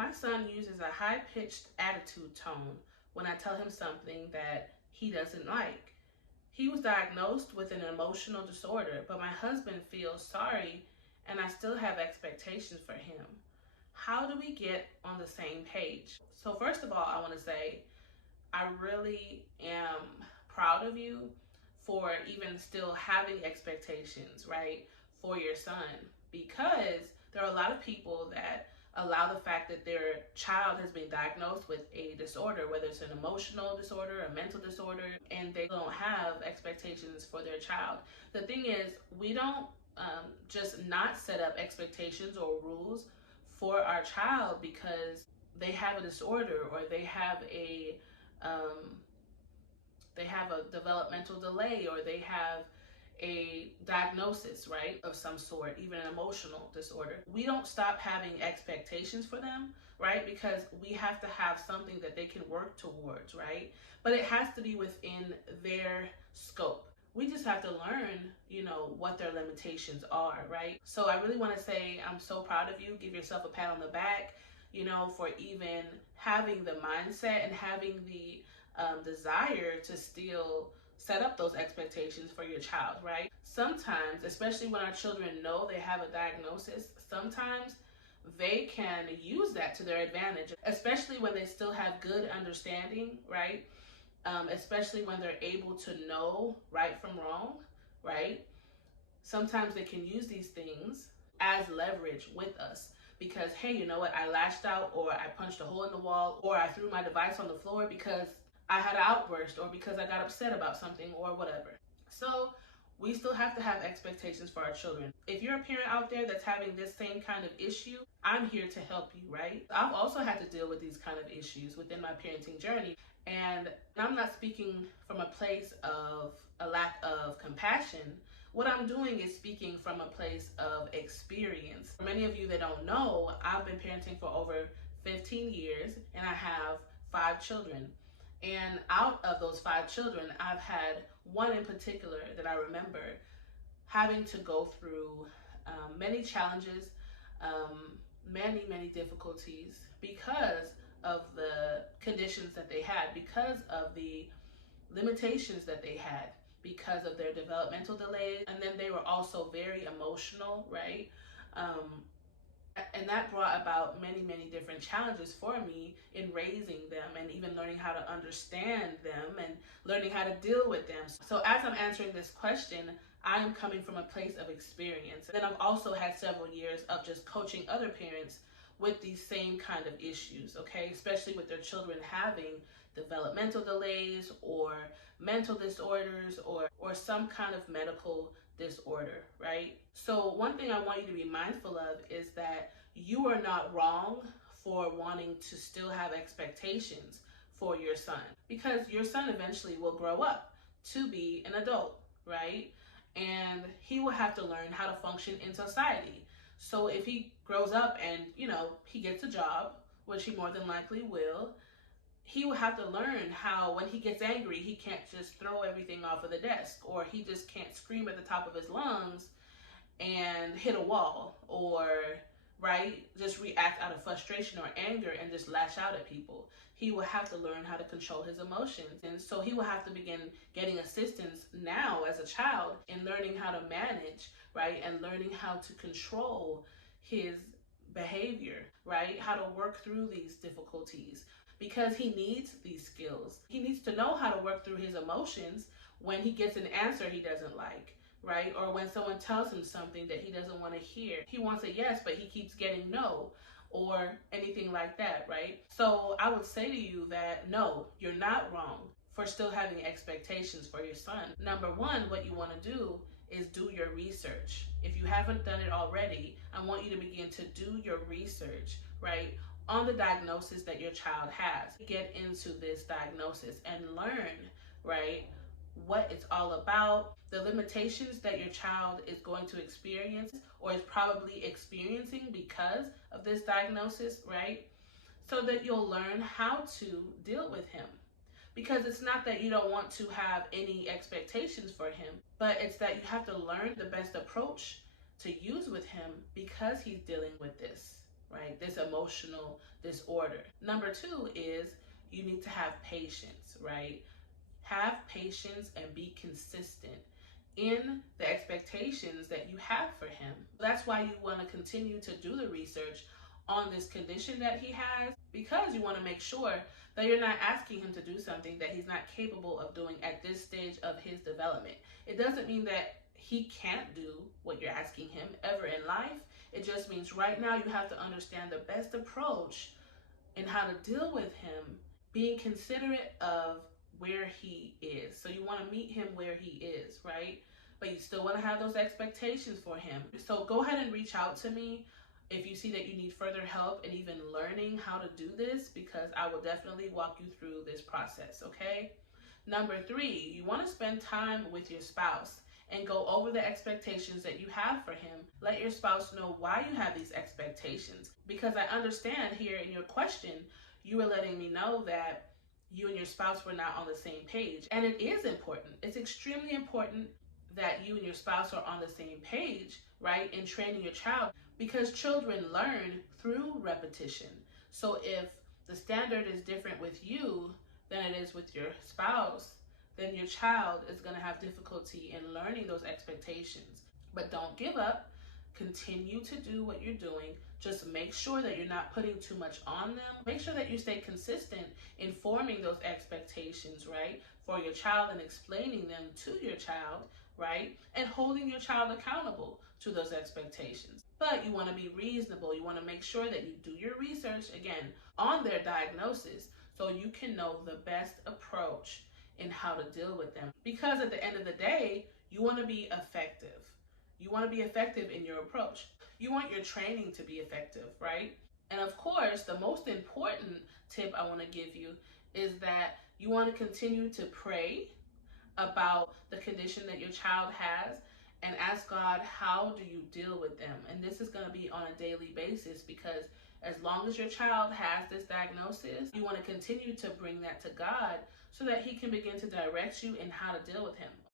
My son uses a high-pitched attitude tone when I tell him something that he doesn't like. He was diagnosed with an emotional disorder, but my husband feels sorry and I still have expectations for him. How do we get on the same page? So first of all, I want to say I really am proud of you for even still having expectations, right, for your son, because there are a lot of people that allow the fact that their child has been diagnosed with a disorder, whether it's an emotional disorder, a mental disorder, and they don't have expectations for their child. The thing is, we don't just not set up expectations or rules for our child because they have a disorder or um, they have a developmental delay or they have a diagnosis, right, of some sort, even an emotional disorder. We don't stop having expectations for them, right, because we have to have something that they can work towards, right? But it has to be within their scope. We just have to learn, what their limitations are, right? So I really want to say I'm so proud of you. Give yourself a pat on the back, for even having the mindset and having the desire to still set up those expectations for your child, right? Sometimes, especially when our children know they have a diagnosis, sometimes they can use that to their advantage, especially when they still have good understanding, right? Especially when they're able to know right from wrong, right? Sometimes they can use these things as leverage with us because, hey, you know what? I lashed out, or I punched a hole in the wall, or I threw my device on the floor because I had an outburst, or because I got upset about something, or whatever. So we still have to have expectations for our children. If you're a parent out there that's having this same kind of issue, I'm here to help you, right? I've also had to deal with these kind of issues within my parenting journey. And I'm not speaking from a place of a lack of compassion. What I'm doing is speaking from a place of experience. For many of you that don't know, I've been parenting for over 15 years and I have 5 children. And out of those 5 children, I've had one in particular that I remember having to go through many challenges, many difficulties because of the conditions that they had, because of the limitations that they had, because of their developmental delays. And then they were also very emotional, right? And that brought about many different challenges for me in raising them and even learning how to understand them and learning how to deal with them. So as I'm answering this question, I am coming from a place of experience. And then I've also had several years of just coaching other parents with these same kind of issues, okay? Especially with their children having developmental delays or mental disorders or some kind of medical disorder, right? So one thing I want you to be mindful of is that you are not wrong for wanting to still have expectations for your son, because your son eventually will grow up to be an adult, right? And he will have to learn how to function in society. So if he grows up and, he gets a job, which he more than likely will, he will have to learn how when he gets angry, he can't just throw everything off of the desk, or he just can't scream at the top of his lungs and hit a wall, or, right, just react out of frustration or anger and just lash out at people. He will have to learn how to control his emotions. And so he will have to begin getting assistance now as a child in learning how to manage, right, and learning how to control his behavior, right, how to work through these difficulties, because he needs these skills. He needs to know how to work through his emotions when he gets an answer he doesn't like, right? Or when someone tells him something that he doesn't want to hear. He wants a yes, but he keeps getting no, or anything like that, right? So I would say to you that no, you're not wrong for still having expectations for your son. Number one, what you want to do is do your research. If you haven't done it already, I want you to begin to do your research, right, on the diagnosis that your child has. Get into this diagnosis and learn, right, what it's all about, the limitations that your child is going to experience or is probably experiencing because of this diagnosis, right? So that you'll learn how to deal with him. Because it's not that you don't want to have any expectations for him, but it's that you have to learn the best approach to use with him because he's dealing with this. right? This emotional disorder. Number two is you need to have patience, right? Have patience and be consistent in the expectations that you have for him. That's why you want to continue to do the research on this condition that he has, because you want to make sure that you're not asking him to do something that he's not capable of doing at this stage of his development. It doesn't mean that he can't do what you're asking him ever in life. It just means right now you have to understand the best approach in how to deal with him, being considerate of where he is. So you want to meet him where he is, right? But you still want to have those expectations for him. So go ahead and reach out to me if you see that you need further help in even learning how to do this, because I will definitely walk you through this process, okay? Number three, you want to spend time with your spouse and go over the expectations that you have for him. Let your spouse know why you have these expectations, because I understand here in your question, you were letting me know that you and your spouse were not on the same page. And it is important. It's extremely important that you and your spouse are on the same page, right, in training your child, because children learn through repetition. So if the standard is different with you than it is with your spouse, then your child is going to have difficulty in learning those expectations. But don't give up. Continue to do what you're doing. Just make sure that you're not putting too much on them. Make sure that you stay consistent in forming those expectations, right, for your child, and explaining them to your child, right, and holding your child accountable to those expectations. But you want to be reasonable. You want to make sure that you do your research, again, on their diagnosis, so you can know the best approach in how to deal with them. Because at the end of the day, you want to be effective. You want to be effective in your approach. You want your training to be effective, right? And of course, the most important tip I want to give you is that you want to continue to pray about the condition that your child has and ask God, how do you deal with them? And this is going to be on a daily basis, because as long as your child has this diagnosis, you want to continue to bring that to God so that he can begin to direct you in how to deal with him.